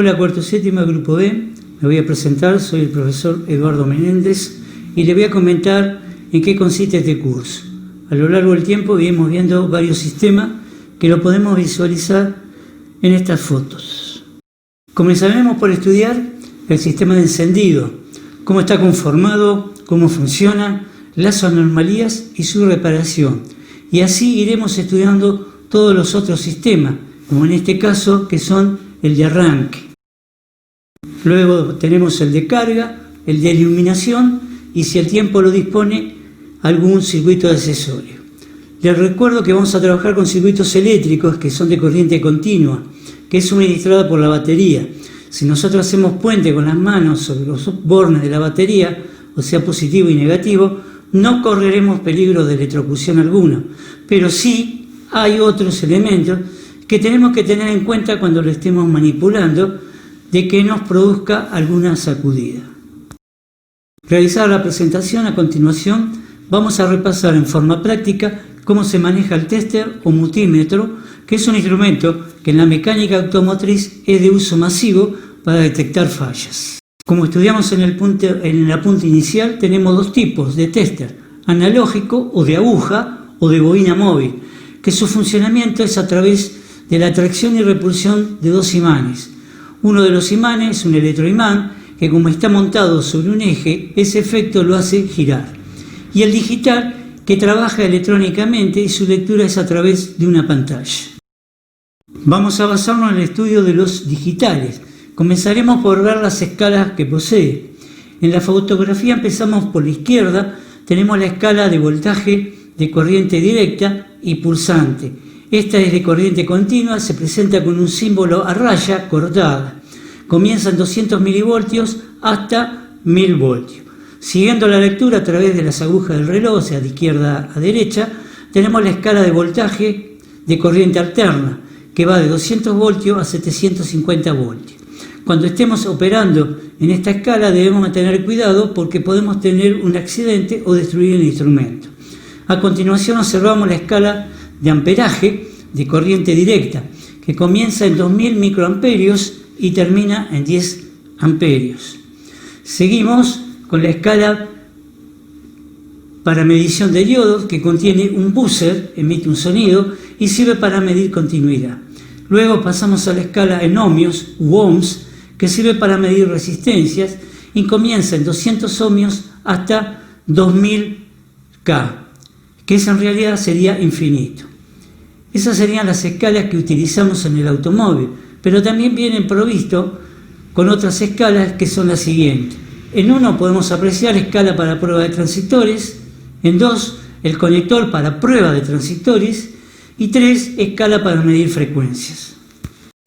Hola, cuarto séptima, grupo B. Me voy a presentar, soy el profesor Eduardo Menéndez y le voy a comentar en qué consiste este curso. A lo largo del tiempo iremos viendo varios sistemas que lo podemos visualizar en estas fotos. Comenzaremos por estudiar el sistema de encendido, cómo está conformado, cómo funciona, las anomalías y su reparación. Y así iremos estudiando todos los otros sistemas, como en este caso que son el de arranque. Luego tenemos el de carga, el de iluminación y, si el tiempo lo dispone, algún circuito de accesorio. Les recuerdo que vamos a trabajar con circuitos eléctricos que son de corriente continua, que es suministrada por la batería. Si nosotros hacemos puente con las manos sobre los bornes de la batería, o sea positivo y negativo, no correremos peligro de electrocución alguna, pero sí hay otros elementos que tenemos que tener en cuenta cuando lo estemos manipulando, de que nos produzca alguna sacudida. Realizada la presentación, a continuación vamos a repasar en forma práctica cómo se maneja el tester o multímetro, que es un instrumento que en la mecánica automotriz es de uso masivo para detectar fallas. Como estudiamos en el apunte inicial, tenemos dos tipos de tester: analógico o de aguja o de bobina móvil, que su funcionamiento es a través de la atracción y repulsión de dos imanes. Uno de los imanes es un electroimán que, como está montado sobre un eje, ese efecto lo hace girar. Y el digital, que trabaja electrónicamente y su lectura es a través de una pantalla. Vamos a basarnos en el estudio de los digitales. Comenzaremos por ver las escalas que posee. En la fotografía empezamos por la izquierda, tenemos la escala de voltaje de corriente directa y pulsante. Esta es de corriente continua, se presenta con un símbolo a raya cortada. Comienza en 200 milivoltios hasta 1000 voltios. Siguiendo la lectura a través de las agujas del reloj, o sea, de izquierda a derecha, tenemos la escala de voltaje de corriente alterna, que va de 200 voltios a 750 voltios. Cuando estemos operando en esta escala debemos tener cuidado porque podemos tener un accidente o destruir el instrumento. A continuación observamos la escala de amperaje de corriente directa, que comienza en 2000 microamperios y termina en 10 amperios. Seguimos con la escala para medición de diodos, que contiene un buzzer, emite un sonido y sirve para medir continuidad. Luego pasamos a la escala en ohmios u ohms, que sirve para medir resistencias y comienza en 200 ohmios hasta 2000 K, que eso en realidad sería infinito. Esas serían las escalas que utilizamos en el automóvil, pero también vienen provistos con otras escalas que son las siguientes. En 1 podemos apreciar escala para prueba de transistores, en 2 el conector para prueba de transistores y 3 escala para medir frecuencias.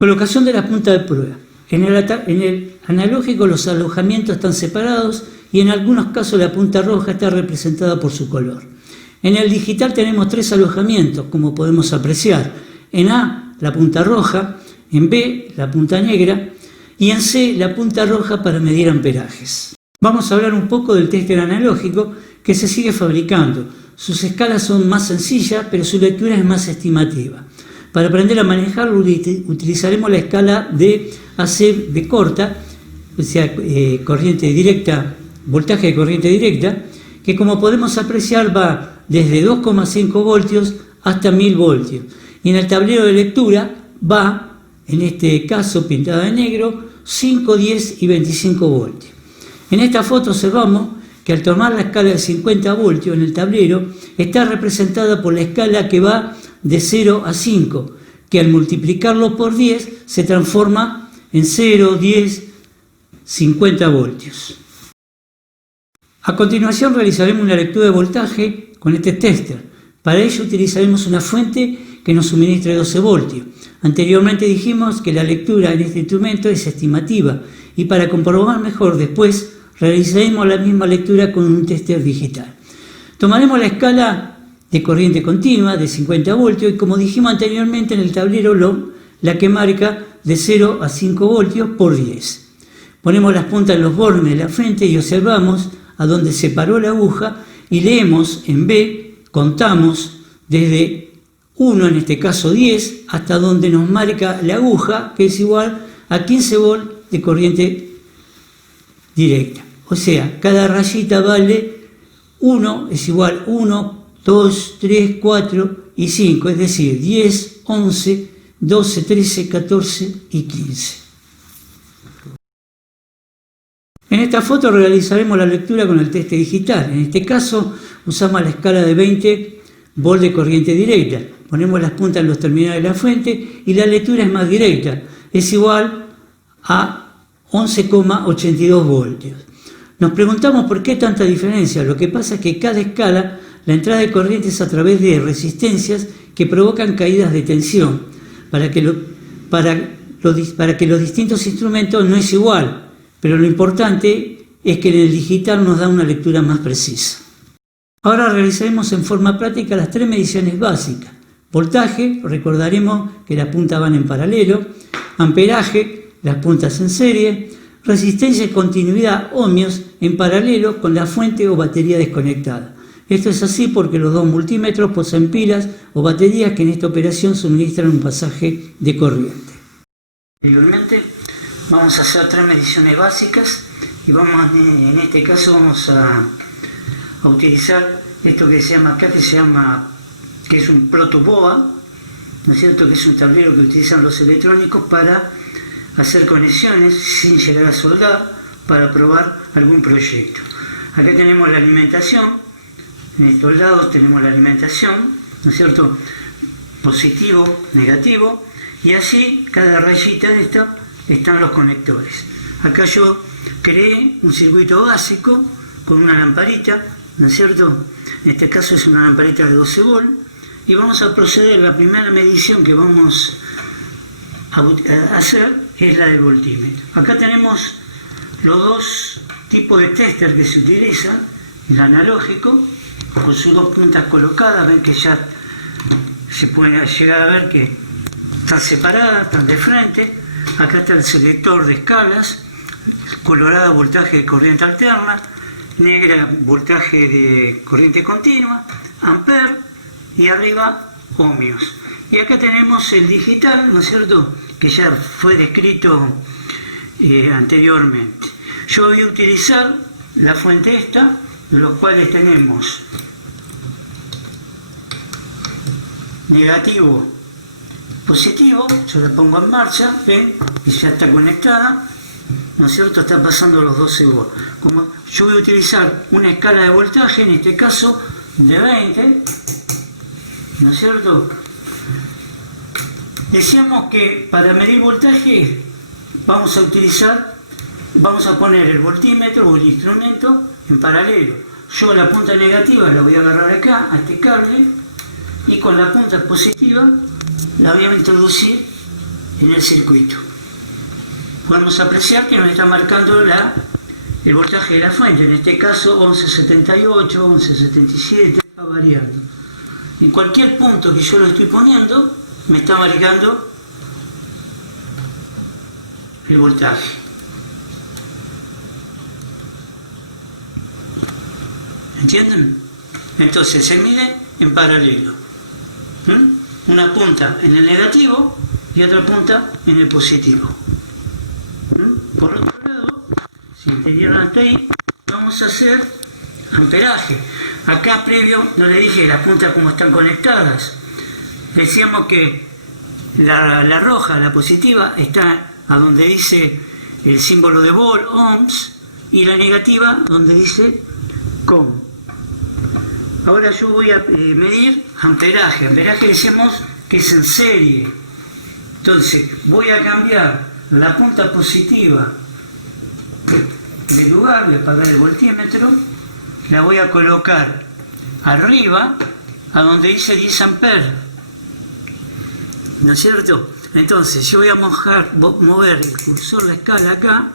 Colocación de la punta de prueba. En el analógico los alojamientos están separados y en algunos casos la punta roja está representada por su color. En el digital tenemos 3 alojamientos, como podemos apreciar. En A, la punta roja, en B, la punta negra y en C, la punta roja para medir amperajes. Vamos a hablar un poco del tester analógico que se sigue fabricando. Sus escalas son más sencillas, pero su lectura es más estimativa. Para aprender a manejarlo utilizaremos la escala de AC de corta, o sea, corriente directa, voltaje de corriente directa, que como podemos apreciar va desde 2,5 voltios hasta 1000 voltios. Y en el tablero de lectura va, en este caso pintada de negro, 5, 10 y 25 voltios. En esta foto observamos que al tomar la escala de 50 voltios en el tablero está representada por la escala que va de 0 a 5, que al multiplicarlo por 10 se transforma en 0, 10, 50 voltios. A continuación realizaremos una lectura de voltaje con este tester. Para ello utilizaremos una fuente que nos suministre 12 voltios. Anteriormente dijimos que la lectura en este instrumento es estimativa y para comprobar mejor después realizaremos la misma lectura con un tester digital. Tomaremos la escala de corriente continua de 50 voltios y, como dijimos anteriormente, en el tablero la que marca de 0 a 5 voltios por 10. Ponemos las puntas en los bornes de la frente y observamos a donde se paró la aguja y leemos en B, contamos desde 1, en este caso 10, hasta donde nos marca la aguja, que es igual a 15 volts de corriente directa. O sea, cada rayita vale 1, es igual 1, 2, 3, 4 y 5, es decir, 10, 11, 12, 13, 14 y 15. En esta foto realizaremos la lectura con el teste digital. En este caso usamos la escala de 20 volts de corriente directa. Ponemos las puntas en los terminales de la fuente y la lectura es más directa. Es igual a 11,82 voltios. Nos preguntamos por qué tanta diferencia. Lo que pasa es que cada escala, la entrada de corriente es a través de resistencias que provocan caídas de tensión. Para que los distintos instrumentos no es igual, pero lo importante es que en el digital nos da una lectura más precisa. Ahora realizaremos en forma práctica las 3 mediciones básicas. Voltaje, recordaremos que las puntas van en paralelo. Amperaje, las puntas en serie. Resistencia y continuidad, ohmios, en paralelo con la fuente o batería desconectada. Esto es así porque los dos multímetros poseen pilas o baterías que en esta operación suministran un pasaje de corriente. Anteriormente vamos a hacer 3 mediciones básicas y en este caso vamos a utilizar esto que se llama acá, que es un protoboa, ¿no es cierto? Que es un tablero que utilizan los electrónicos para hacer conexiones sin llegar a soldar, para probar algún proyecto. Acá tenemos la alimentación, en estos lados tenemos la alimentación, ¿no es cierto? Positivo, negativo, y así cada rayita de esta están los conectores. Acá yo creé un circuito básico con una lamparita, ¿no es cierto? En este caso es una lamparita de 12 volts, y vamos a proceder. La primera medición que vamos a hacer es la del voltímetro. Acá tenemos los dos tipos de tester que se utilizan, el analógico, con sus dos puntas colocadas. Ven que ya se puede llegar a ver que están separadas, están de frente. Acá está el selector de escalas, colorada voltaje de corriente alterna, negra voltaje de corriente continua, amper, y arriba ohmios. Y acá tenemos el digital, ¿no es cierto?, que ya fue descrito anteriormente. Yo voy a utilizar la fuente esta, de los cuales tenemos negativo, positivo. Yo la pongo en marcha, ven, y ya está conectada, ¿no es cierto? Está pasando los 12 volts. Como yo voy a utilizar una escala de voltaje, en este caso de 20, ¿no es cierto? Decíamos que para medir voltaje vamos a poner el voltímetro o el instrumento en paralelo. Yo la punta negativa la voy a agarrar acá, a este cable, y con la punta positiva la voy a introducir en el circuito. Podemos apreciar que nos está marcando el voltaje de la fuente, en este caso 1178, 1177, va variando. En cualquier punto que yo lo estoy poniendo, me está marcando el voltaje. ¿Entienden? Entonces se mide en paralelo. Una punta en el negativo y otra punta en el positivo. Por otro lado, si entendieron hasta ahí, vamos a hacer amperaje. Acá previo no le dije las puntas como están conectadas. Decíamos que la roja, la positiva, está a donde dice el símbolo de volt, ohms, y la negativa donde dice com. Ahora yo voy a medir amperaje. Amperaje decimos que es en serie. Entonces voy a cambiar la punta positiva de lugar, voy a apagar el voltímetro, la voy a colocar arriba a donde dice 10 amperes, ¿no es cierto? Entonces yo voy a mover el cursor, la escala acá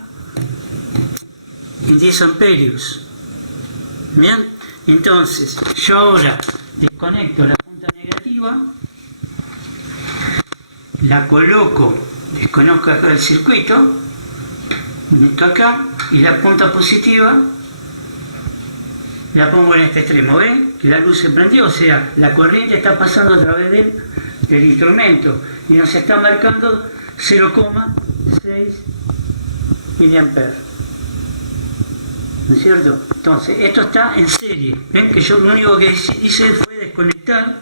en 10 amperios. Bien, entonces yo ahora desconecto la punta negativa, la coloco, desconozco acá el circuito, conecto acá, y la punta positiva la pongo en este extremo. ¿Ven? Que la luz se prendió, o sea, la corriente está pasando a través del instrumento y nos está marcando 0,0 6 miliamperes. ¿No es cierto? Entonces, esto está en serie. Ven que yo lo único que hice fue desconectar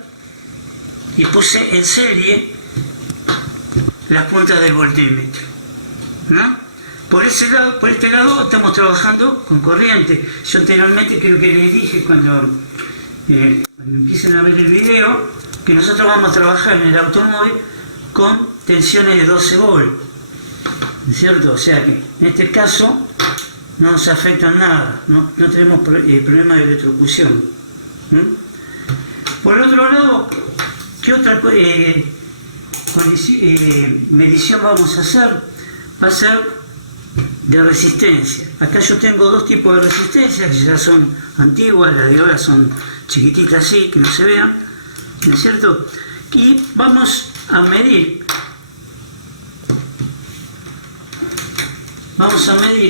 y puse en serie las puntas del voltímetro, ¿no? Por este lado estamos trabajando con corriente. Yo anteriormente creo que les dije cuando empiecen a ver el video que nosotros vamos a trabajar en el automóvil con tensiones de 12 volts, ¿no es cierto? O sea que en este caso no nos afecta nada, no tenemos problemas de electrocución. Por otro lado, ¿qué otra medición vamos a hacer? Va a ser de resistencia. Acá yo tengo dos tipos de resistencia que ya son antiguas, las de ahora son chiquititas así, que no se vean, ¿no es cierto? Y vamos a medir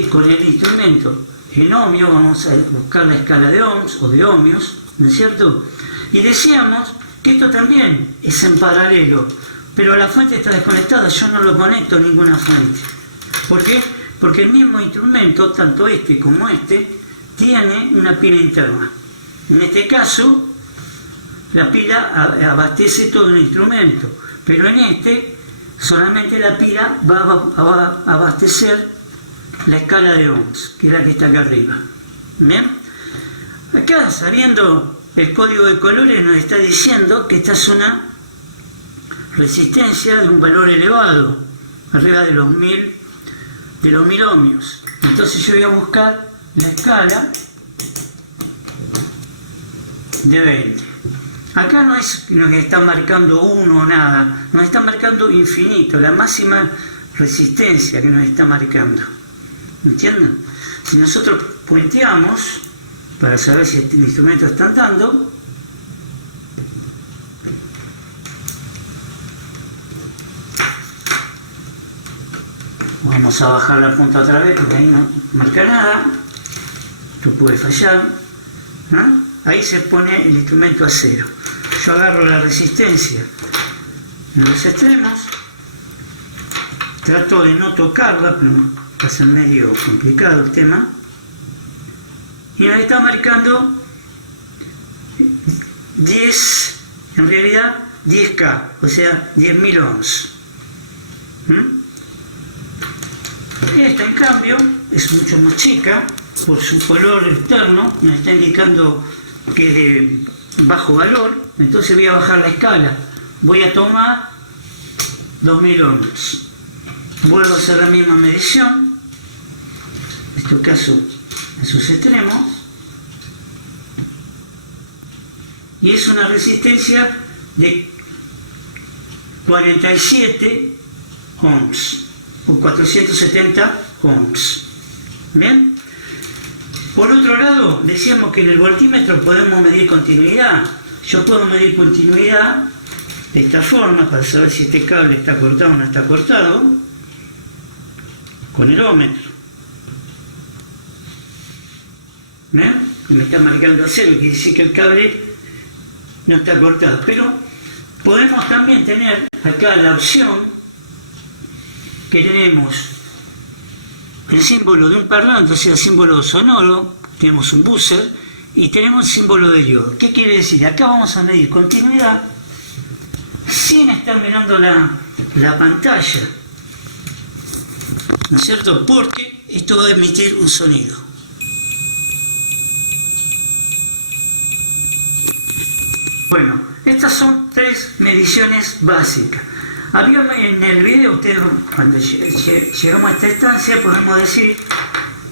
con el instrumento en ohmios, vamos a buscar la escala de ohms o de ohmios, ¿no es cierto? Y decíamos que esto también es en paralelo, pero la fuente está desconectada, yo no lo conecto a ninguna fuente. ¿Por qué? Porque el mismo instrumento, tanto este como este, tiene una pila interna. En este caso, la pila abastece todo el instrumento, pero en este solamente la pila va a abastecer la escala de ohms, que es la que está acá arriba. ¿Bien? Acá, sabiendo el código de colores, nos está diciendo que esta es una resistencia de un valor elevado, arriba de los 1000 ohmios. Entonces yo voy a buscar la escala de 20. Acá no es que nos está marcando 1 o nada, nos está marcando infinito, la máxima resistencia que nos está marcando. ¿Entienden? Si nosotros puenteamos para saber si el instrumento está andando, vamos a bajar la punta otra vez porque ahí no marca nada, esto puede fallar, ¿no? Ahí se pone el instrumento a 0. Yo agarro la resistencia en los extremos, trato de no tocarla, pero va a ser medio complicado el tema, y me está marcando 10, en realidad 10K, o sea 10.000 ohms. Esta, en cambio, es mucho más chica, por su color externo, nos está indicando que es de bajo valor, entonces voy a bajar la escala. Voy a tomar 2000 ohms. Vuelvo a hacer la misma medición, en este caso en sus extremos, y es una resistencia de 47 ohms o 470 ohms. ¿Bien? Por otro lado, decíamos que en el voltímetro podemos medir continuidad. Yo puedo medir continuidad de esta forma para saber si este cable está cortado o no está cortado con el ómetro. ¿Ven? Me está marcando 0, quiere decir que el cable no está cortado. Pero podemos también tener acá la opción que tenemos el símbolo de un parlante, o sea, símbolo sonoro, tenemos un buzzer y tenemos el símbolo de diodo. ¿Qué quiere decir? Acá vamos a medir continuidad sin estar mirando la pantalla, ¿no es cierto? Porque esto va a emitir un sonido. Bueno, estas son 3 mediciones básicas. Había en el video, ustedes, cuando llegamos a esta instancia, podemos decir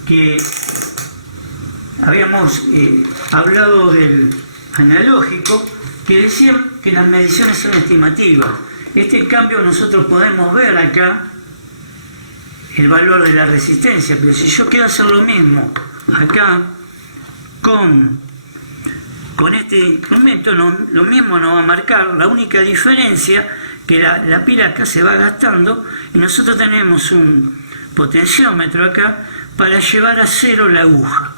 que habíamos hablado del analógico, que decían que las mediciones son estimativas. En cambio, nosotros podemos ver acá el valor de la resistencia, pero si yo quiero hacer lo mismo acá con este instrumento, lo mismo nos va a marcar. La única diferencia que la pila acá se va gastando y nosotros tenemos un potenciómetro acá para llevar a 0 la aguja.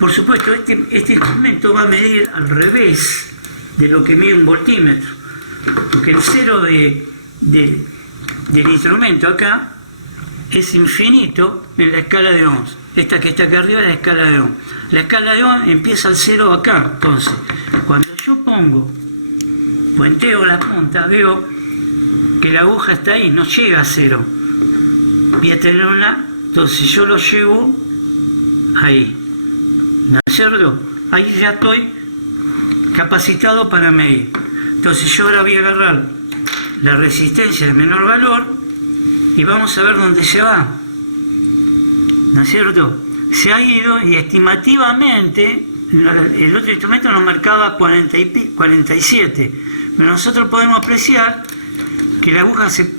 Por supuesto, este instrumento va a medir al revés de lo que mide un voltímetro, porque el 0 del instrumento acá es infinito en la escala de Ohms. Esta que está acá arriba es la escala de Ohms. La escala de Ohms empieza al 0 acá. Entonces, cuando yo puenteo la punta, veo que la aguja está ahí, no llega a 0. Voy a tener entonces yo lo llevo ahí. ¿No es cierto? Ahí ya estoy capacitado para medir. Entonces yo ahora voy a agarrar la resistencia de menor valor y vamos a ver dónde se va. ¿No es cierto? Se ha ido y estimativamente el otro instrumento nos marcaba 47, pero nosotros podemos apreciar que la aguja se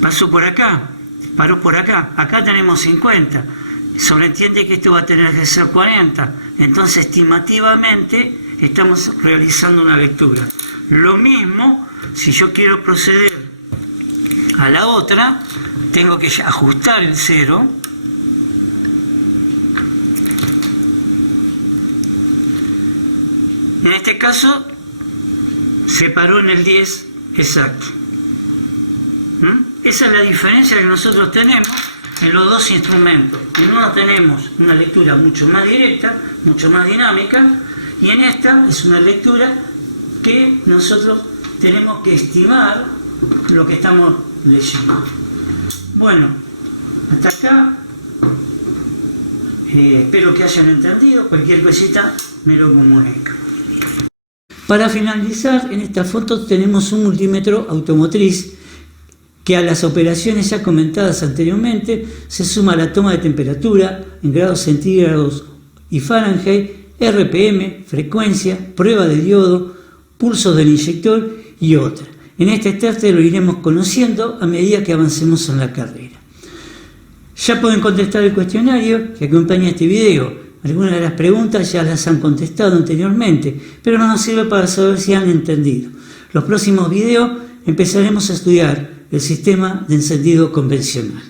pasó por acá, paró por acá. Acá tenemos 50. Sobreentiende que esto va a tener que ser 40. Entonces estimativamente estamos realizando una lectura. Lo mismo, si yo quiero proceder a la otra, tengo que ajustar el 0. En este caso, se paró en el 10 exacto. Esa es la diferencia que nosotros tenemos en los dos instrumentos. En uno tenemos una lectura mucho más directa, mucho más dinámica, y en esta es una lectura que nosotros tenemos que estimar lo que estamos leyendo. Bueno, hasta acá. Espero que hayan entendido. Cualquier cosita me lo comunica. Para finalizar, en esta foto tenemos un multímetro automotriz que a las operaciones ya comentadas anteriormente se suma la toma de temperatura en grados centígrados y Fahrenheit, RPM, frecuencia, prueba de diodo, pulsos del inyector y otra. En este test lo iremos conociendo a medida que avancemos en la carrera. Ya pueden contestar el cuestionario que acompaña este video. Algunas de las preguntas ya las han contestado anteriormente, pero no nos sirve para saber si han entendido. Los próximos videos empezaremos a estudiar el sistema de encendido convencional.